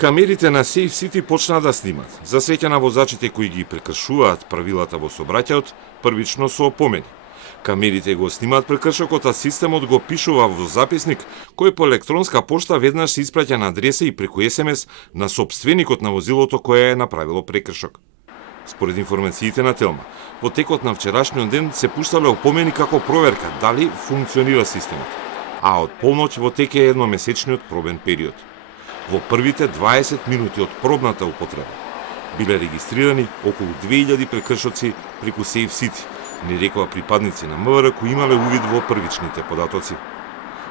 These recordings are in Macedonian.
Камерите на Safe City почнаа да снимат. За среќа на возачите кои ги прекршуваат правилата во сообраќајот, првично со опомени. Камерите го снимаат прекршокот, а системот го пишува во записник кој по електронска пошта веднаш се испраќа на адреса и преку SMS на сопственикот на возилото кое е направило прекршок. Според информациите на Телма, во текот на вчерашниот ден се пуштале опомени како проверка дали функционира системот, а од полноќ во тек е едномесечниот пробен период. Во првите 20 минути од пробната употреба биле регистрирани околу 2000 прекршоци преку Safe City, ни рекоа припадници на МВР кои имале увид во првичните податоци.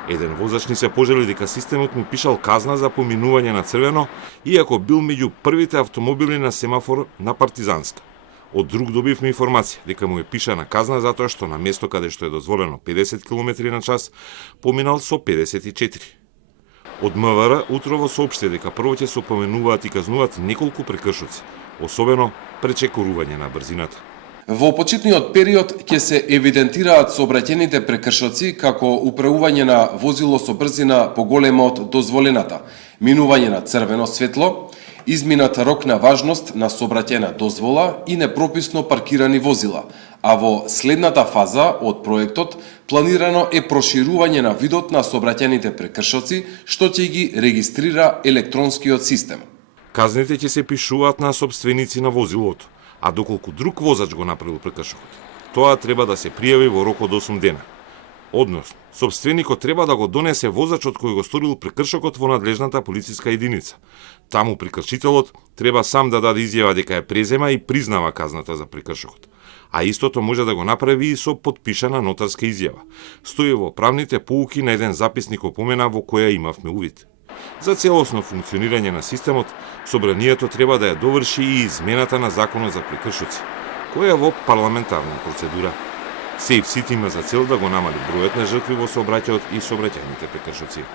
Еден возач ни се пожали дека системот му пишал казна за поминување на црвено, иако бил меѓу првите автомобили на семафор на Партизанска. Од друг добивме информација дека му е пишана казна затоа што на место каде што е дозволено 50 км на час, поминал со 54. Од МВР утрово соопшти дека прво ќе се опоменуваат и казнуваат неколку прекршоци, особено пречекорување на брзината. Во почетниот период ќе се евидентираат сообраќајните прекршоци како управување на возило со брзина поголема од дозволената, минување на црвено светло, изминат рок на важност на сообраќајна дозвола и непрописно паркирани возила, а во следната фаза од проектот планирано е проширување на видот на сообраќајните прекршоци што ќе ги регистрира електронскиот систем. Казните ќе се пишуваат на сопственици на возилото, а доколку друг возач го направил прекршокот, тоа треба да се пријави во рок од 8 дена. Односно, сопственикот треба да го донесе возачот кој го сторил прекршокот во надлежната полициска единица. Таму прекршителот треба сам да даде изјава дека ја презема и признава казната за прекршокот. А истото може да го направи и со потпишана нотарска изјава. Стои во правните поуки на еден записник опомена во која имавме увид. За целосно функционирање на системот, собранието треба да ја доврши и измената на законот за прекршоци, која е во парламентарна процедура. Safe City има за цел да го намали бројот на жртви во сообраќајот и сообраќајните прекршоци.